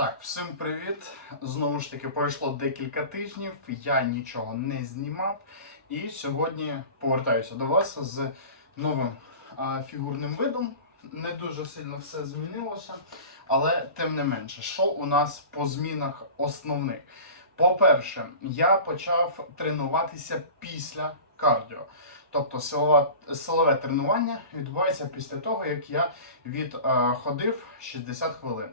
Так, всім привіт! Знову ж таки, пройшло декілька тижнів, я нічого не знімав. І сьогодні повертаюся до вас з новим а, фігурним видом. Не дуже сильно все змінилося, але тим не менше, що у нас по змінах основних? По-перше, я почав тренуватися після кардіо. Тобто силова, силове тренування відбувається після того, як я відходив 60 хвилин.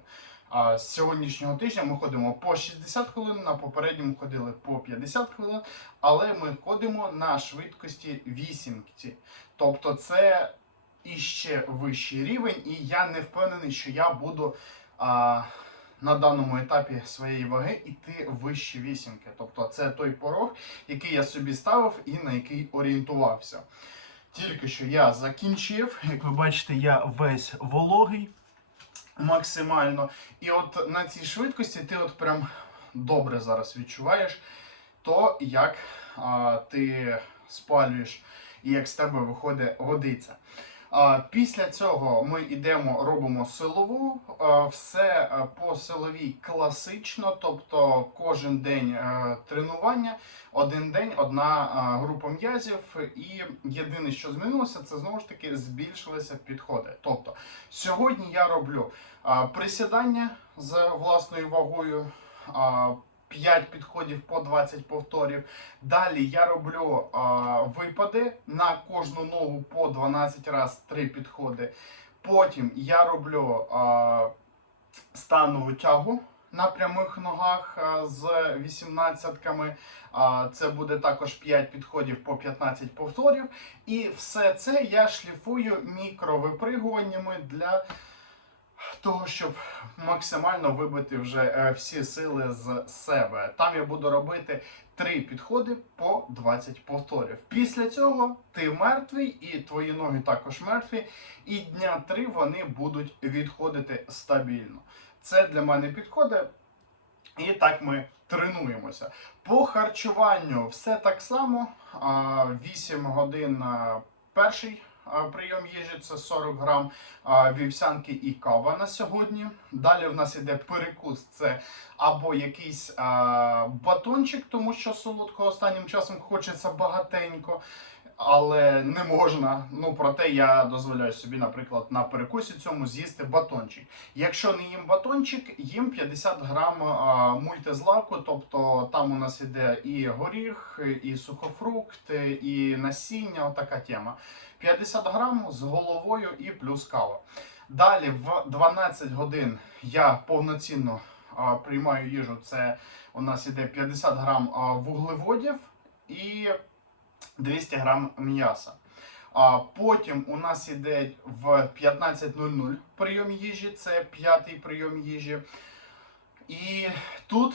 А з сьогоднішнього тижня ми ходимо по 60 хвилин, на попередньому ходили по 50 хвилин, але ми ходимо на швидкості 8. Тобто це іще вищий рівень, і я не впевнений, що я буду а, на даному етапі своєї ваги йти вище вісімки. Тобто це той порог, який я собі ставив і на який орієнтувався. Тільки що я закінчив, як ви бачите, я весь вологий максимально. І от на цій швидкості ти от прям добре зараз відчуваєш то, як а, ти спалюєш і як з тебе виходить водиця. Після цього ми йдемо, робимо силову, все по силовій класично, тобто кожен день е, тренування, один день, одна група м'язів. І єдине, що змінилося, це знову ж таки збільшилися підходи. Тобто сьогодні я роблю присідання з власною вагою. А, 5 підходів по 20 повторів. Далі я роблю а, випади на кожну ногу по 12 раз 3 підходи. Потім я роблю а, станову тягу на прямих ногах з 18-ками. Це буде також 5 підходів по 15 повторів. І все це я шліфую мікровипригуваннями для того, щоб максимально вибити вже е, всі сили з себе. Там я буду робити три підходи по 20 повторів. Після цього ти мертвий, і твої ноги також мертві. І дня три вони будуть відходити стабільно. Це для мене підходить. І так ми тренуємося. По харчуванню все так само. А, 8 годин перший а, прийом їжі це 40 грам вівсянки і кава на сьогодні. Далі в нас іде перекус, це або якийсь батончик, тому що солодкого останнім часом хочеться багатенько. Але не можна. Ну проте я дозволяю собі, наприклад, на перекусі цьому з'їсти батончик. Якщо не їм батончик, їм 50 грам а, мультизлаку, тобто там у нас іде і горіх, і сухофрукт, і насіння, отака тема. 50 грам з головою і плюс кава. Далі в 12 годин я повноцінно а, приймаю їжу. Це у нас іде 50 грам а, вуглеводів і 200 грам м'яса. Потім у нас іде в 15.00 прийом їжі, це п'ятий прийом їжі. І тут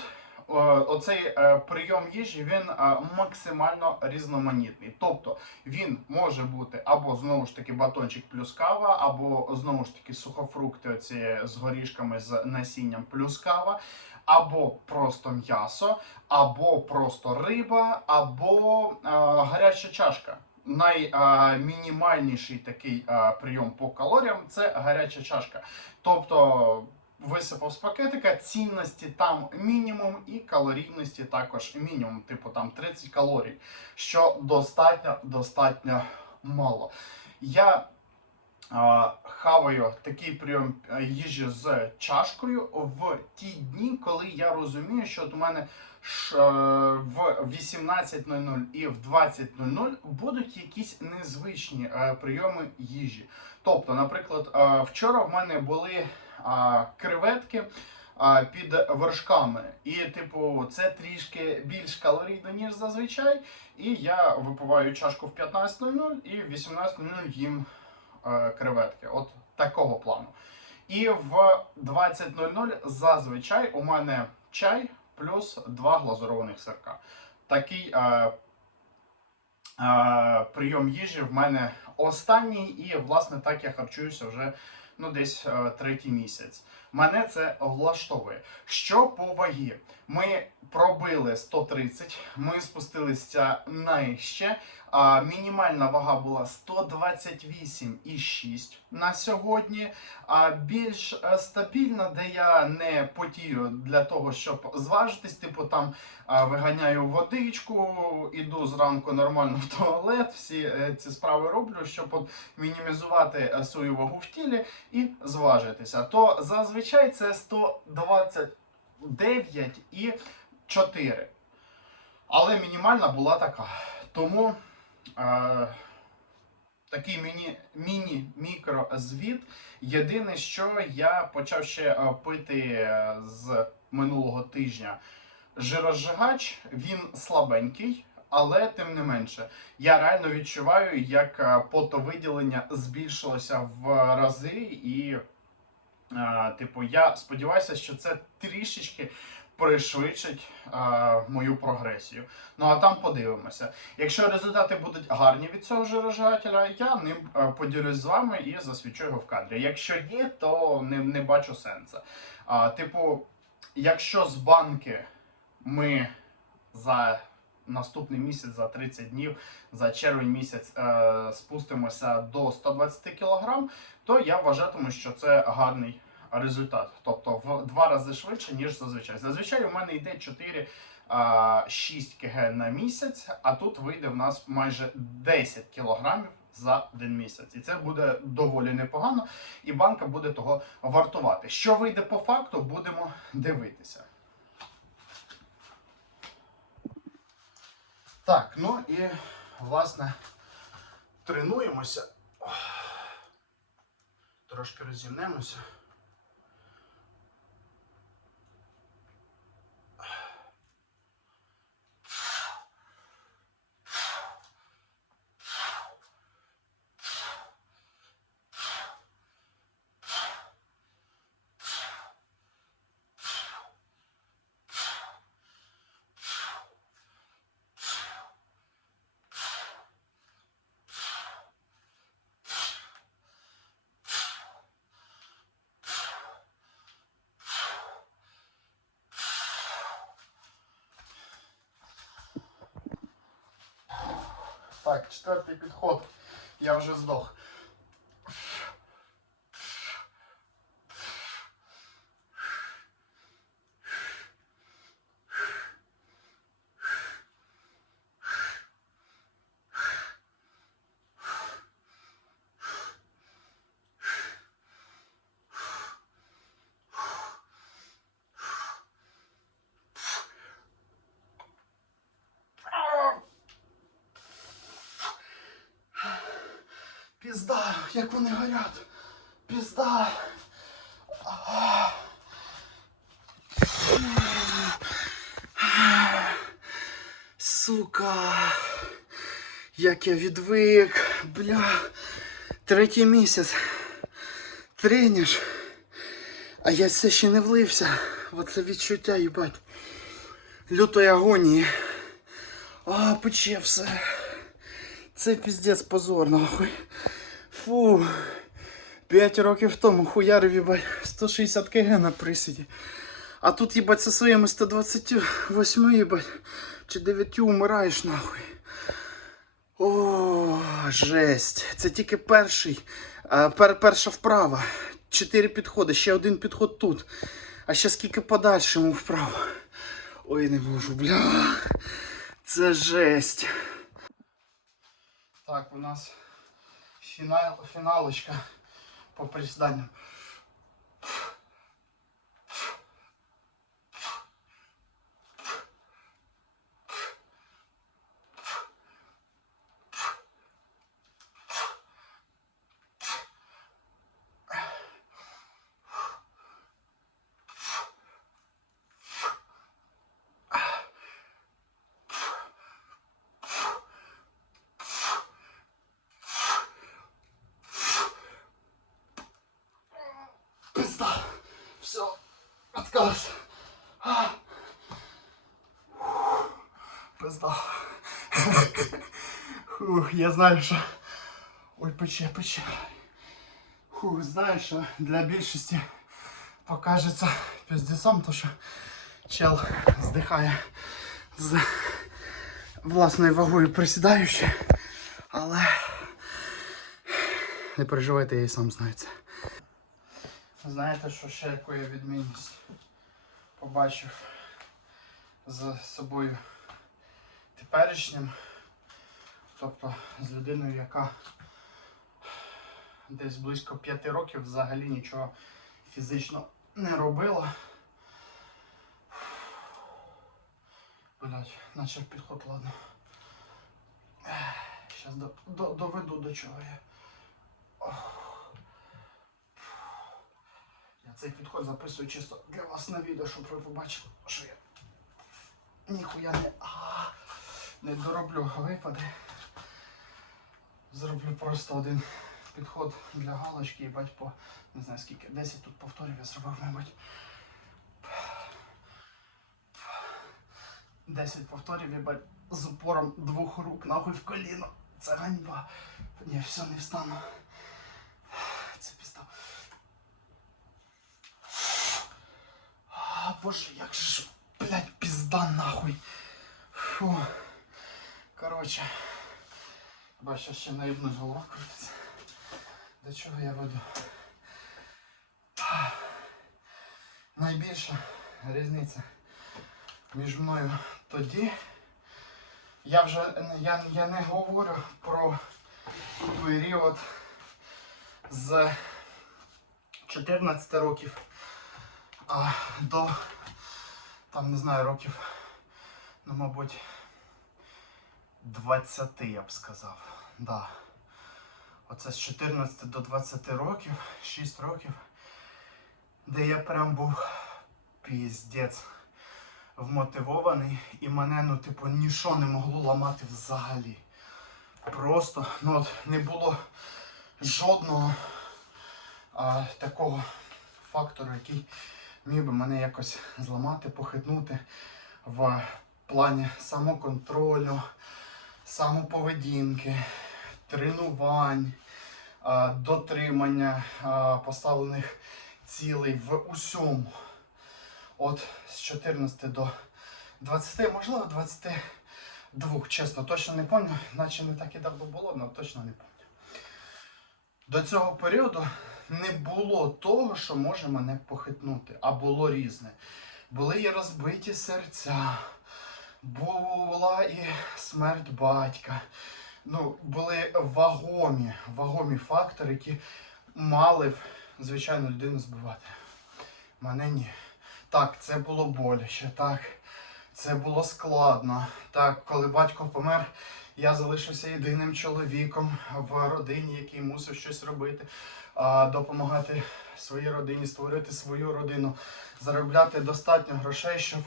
е, оцей е, прийом їжі він е, максимально різноманітний. Тобто він може бути або знову ж таки батончик плюс кава, або знову ж таки сухофрукти оці з горішками з насінням плюс кава, або просто м'ясо, або просто риба, або е, гаряча чашка. Наймінімальніший такий е, прийом по калоріям це гаряча чашка. Тобто висипав з пакетика, цінності там мінімум і калорійності також мінімум, типу там 30 калорій, що достатньо достатньо мало. Я а, хаваю такий прийом е, їжі з чашкою в ті дні, коли я розумію, що от у мене е, в 18.00 і в 20.00 будуть якісь незвичні е, прийоми їжі. Тобто, наприклад, вчора в мене були креветки під вершками. І, типу, це трішки більш калорійно, ніж зазвичай. І я випиваю чашку в 15.00 і в 18.00 їм креветки. От такого плану. І в 20.00 зазвичай у мене чай плюс два глазурованих сирка. Такий е, е, прийом їжі в мене останній, і, власне, так я харчуюся вже ну, десь е, третій місяць. Мене це влаштовує. Що по вагі? Ми пробили 130, ми спустилися нижче, А, мінімальна вага була 128,6 на сьогодні. А більш е, стабільна, де я не потію для того, щоб зважитись, типу там а, виганяю водичку, іду зранку нормально в туалет. Всі е, ці справи роблю, щоб мінімізувати е, свою вагу в тілі і зважитися. То зазвичай це 129 і 4. Але мінімальна була така. Тому е, такий міні, міні-мікрозвіт. Єдине, що я почав ще е, пити е, з минулого тижня жирозжигач, він слабенький. Але тим не менше, я реально відчуваю, як е, потовиділення збільшилося в рази, і, типу, я сподіваюся, що це трішечки пришвидшить е, мою прогресію. Ну а там подивимося. Якщо результати будуть гарні від цього жирожгателя, я ним е, поділюсь з вами і засвідчу його в кадрі. Якщо ні, то не, не бачу сенсу. А, типу, якщо з банки ми за наступний місяць, за 30 днів, за червень місяць е, спустимося до 120 кг, то я вважатиму, що це гарний результат. Тобто в два рази швидше, ніж зазвичай. Зазвичай у мене йде 4. 6 кг на місяць, а тут вийде в нас майже 10 кг за один місяць. І це буде доволі непогано, і банка буде того вартувати. Що вийде по факту, будемо дивитися. Так, ну і власне тренуємося. Трошки розімнемося. Так, четвертий підход. Я вже здох. Пізда, як вони горять. Пізда. Сука. Як я відвик. Бля. Третій місяць. Тренер. А я все ще не влився. Оце відчуття, їбать. Лютої агонії. А, пече все. Це піздець позор, нахуй. Фу. 5 років тому хуярив, їбать, 160 кг на присіді. А тут, їбать, со своїми 128, їбать, чи 9 умираєш, нахуй. О, жесть. Це тільки перший. Пер, перша вправа. Чотири підходи, ще один підход тут. А ще скільки подальшому вправо. Ой, не можу, бля. Це жесть. Так, у нас фінал, фіналочка по присіданням. Пизда. Все. Отказ. Пизда. Фух, я знаю, що. Ой, пече, пече. Фух, знаю, що для більшості покажеться піздецом, то що чел здихає з власною вагою присідаючи. Але не переживайте, я і сам знаю це. Знаєте, що ще яку я відмінність побачив з собою теперішнім, тобто з людиною, яка десь близько п'яти років взагалі нічого фізично не робила. Блять, наче підход, ладно. Зараз до, до, доведу до чого я. Ох. Я цей підход записую чисто для вас на відео, щоб ви побачили, що я ніхуя не, а, не дороблю випади. Зроблю просто один підход для галочки, їбать по не знаю скільки, 10 тут повторів я зробив, мабуть. 10 повторів, їбать, з упором двох рук нахуй в коліно. Це ганьба. Ні, все, не встану. Це пізда. Боже, як же ж, блядь, пізда нахуй. Фу. Короче. Бачу, ще наїбнусь голова крутиться. До чого я веду? Найбільша різниця між мною тоді. Я вже я, я не говорю про період з 14 років а, до там не знаю років, ну мабуть, 20 я б сказав. Да. Оце з 14 до 20 років, 6 років, де я прям був піздець вмотивований і мене, ну, типу, нічого не могло ламати взагалі. Просто, ну от не було жодного а, такого фактору, який міг би мене якось зламати, похитнути в плані самоконтролю, самоповедінки, тренувань, дотримання поставлених цілей в усьому. От з 14 до 20, можливо, 22, чесно, точно не пам'ятаю, наче не так і давно було, але точно не пам'ятаю. До цього періоду не було того, що може мене похитнути, а було різне. Були і розбиті серця, була і смерть батька. Ну, були вагомі, вагомі фактори, які мали звичайно, людину збивати. Мене ні. Так, це було боляче, так, це було складно. Так, коли батько помер, я залишився єдиним чоловіком в родині, який мусив щось робити, допомагати своїй родині, створити свою родину, заробляти достатньо грошей, щоб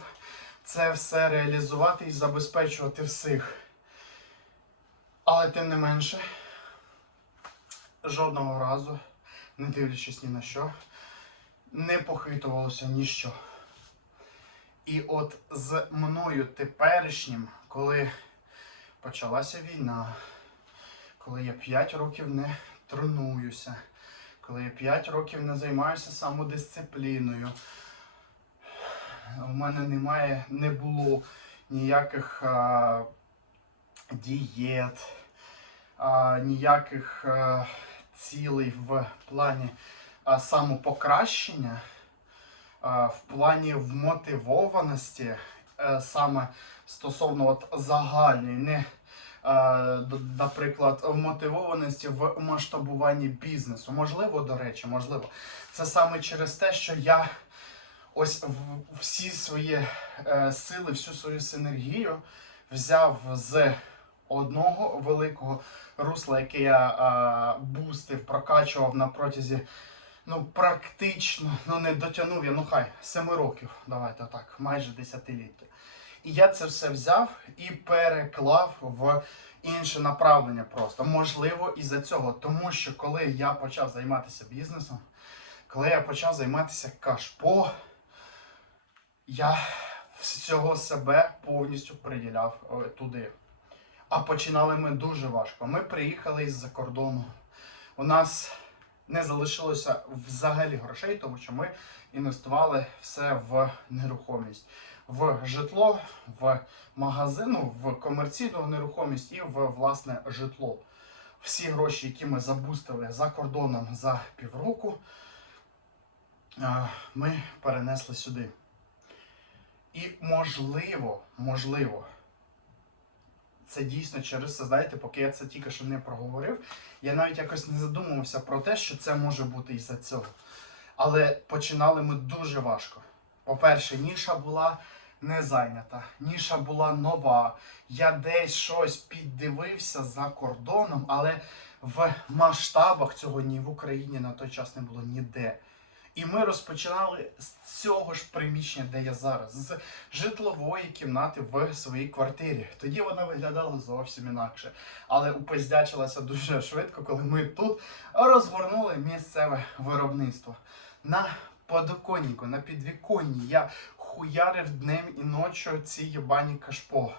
це все реалізувати і забезпечувати всіх. Але тим не менше, жодного разу, не дивлячись ні на що, не похитувалося ніщо. І от з мною теперішнім, коли почалася війна, коли я 5 років не тренуюся, коли я 5 років не займаюся самодисципліною, у мене немає, не було ніяких а, дієт, а, ніяких а, цілей в плані а, самопокращення в плані вмотивованості, е, саме стосовно от загальної, не е, наприклад, вмотивованості в масштабуванні бізнесу. Можливо, до речі, можливо. Це саме через те, що я ось всі свої е, сили, всю свою синергію взяв з одного великого русла, яке я е, бустив, прокачував на протязі ну, практично, ну не дотягнув я, ну хай, 7 років, давайте так, майже десятиліття. І я це все взяв і переклав в інше направлення просто. Можливо, із-за цього. Тому що коли я почав займатися бізнесом, коли я почав займатися кашпо, я всього себе повністю приділяв е, туди. А починали ми дуже важко. Ми приїхали із-за кордону. У нас не залишилося взагалі грошей, тому що ми інвестували все в нерухомість. в житло, в магазину, в комерційну нерухомість і в власне житло. Всі гроші, які ми забустили за кордоном за півроку, ми перенесли сюди. І можливо, можливо, це дійсно через це, знаєте, поки я це тільки що не проговорив, я навіть якось не задумувався про те, що це може бути із-за цього. Але починали ми дуже важко. По-перше, ніша була не зайнята, ніша була нова. Я десь щось піддивився за кордоном, але в масштабах цього ні в Україні на той час не було ніде. І ми розпочинали з цього ж приміщення, де я зараз, з житлової кімнати в своїй квартирі. Тоді вона виглядала зовсім інакше, але упиздячилася дуже швидко, коли ми тут розгорнули місцеве виробництво. На подоконнику, на підвіконні я хуярив днем і ночі ці єбані кашпо.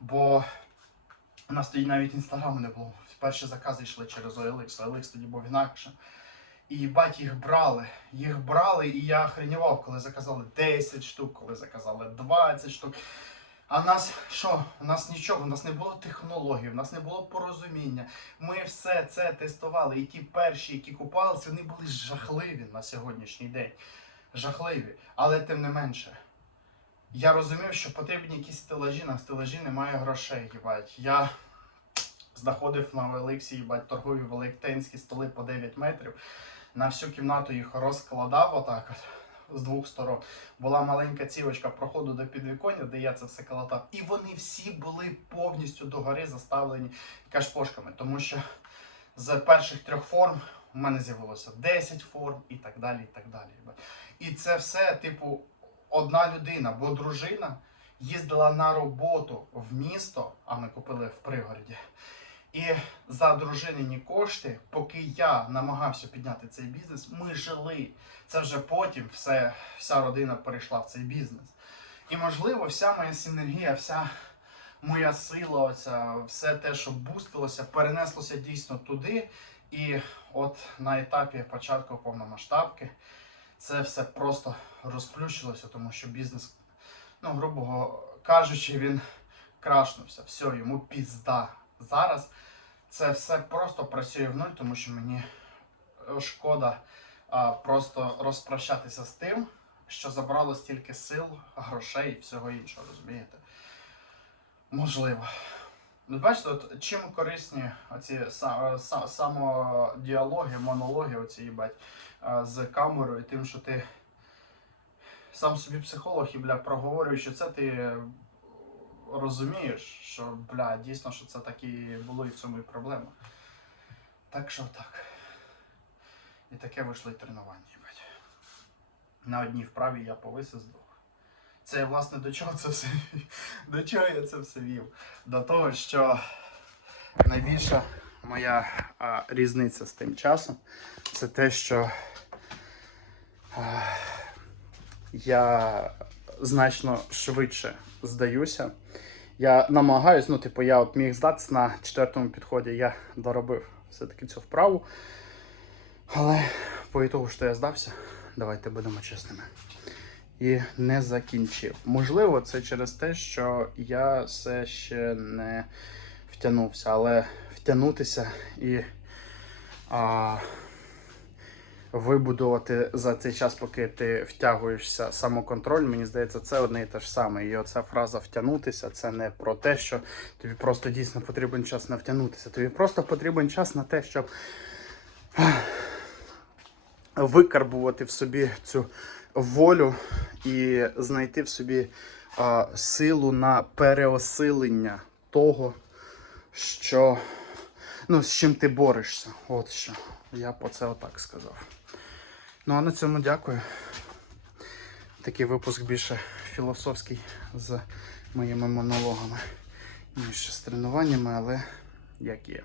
Бо у нас тоді навіть інстаграму не було. Перші закази йшли через OLX, OLX тоді був інакше. І їбать їх брали. Їх брали, і я охренівав, коли заказали 10 штук, коли заказали 20 штук. А нас що? У нас нічого, у нас не було технологій, у нас не було порозуміння. Ми все це тестували. І ті перші, які купалися, вони були жахливі на сьогоднішній день. Жахливі. Але тим не менше. Я розумів, що потрібні якісь стелажі, на стелажі немає грошей, їбать. Я знаходив на їбать, торгові великденські столи по 9 метрів. На всю кімнату їх розкладав отак от, з двох сторон. Була маленька цівочка проходу до підвіконня, де я це все колотав. І вони всі були повністю догори заставлені кашпошками, тому що з перших трьох форм у мене з'явилося 10 форм і так далі. І так далі. І це все, типу, одна людина, бо дружина їздила на роботу в місто, а ми купили в пригороді. І за дружинині кошти, поки я намагався підняти цей бізнес, ми жили. Це вже потім все, вся родина перейшла в цей бізнес. І можливо, вся моя синергія, вся моя сила, оця, все те, що бустилося, перенеслося дійсно туди. І от на етапі початку повномасштабки це все просто розплющилося, тому що бізнес, ну, грубо кажучи, він крашнувся. Все, йому пізда. Зараз це все просто працює в нуль, тому що мені е, шкода а, просто розпрощатися з тим, що забрало стільки сил, грошей і всього іншого, розумієте? Можливо. Ну, бачите, от чим корисні оці са- са- самодіалоги, монологи, оці їбать, з камерою, тим, що ти сам собі психолог і бля, проговорюючи це, ти розумієш, що бля, дійсно, що це так і було і в цьому і проблема. Так що так. І таке вийшло і тренування, їбать. На одній вправі я повис і здох. Це власне до чого це все до чого я це все вів? До того, що найбільша моя а, різниця з тим часом це те, що а, я значно швидше здаюся. Я намагаюсь, ну, типу, я от міг здатися на четвертому підході, я доробив все-таки цю вправу. Але по ітогу, що я здався, давайте будемо чесними. І не закінчив. Можливо, це через те, що я все ще не втягнувся, але втягнутися і а, вибудувати за цей час, поки ти втягуєшся самоконтроль, мені здається, це одне і те ж саме. І оця фраза втягнутися це не про те, що тобі просто дійсно потрібен час на втягнутися. Тобі просто потрібен час на те, щоб викарбувати в собі цю волю і знайти в собі а, силу на переосилення того, що ну, з чим ти борешся. От що. Я по це отак сказав. Ну а на цьому дякую. Такий випуск більше філософський з моїми монологами, ніж з тренуваннями, але як є.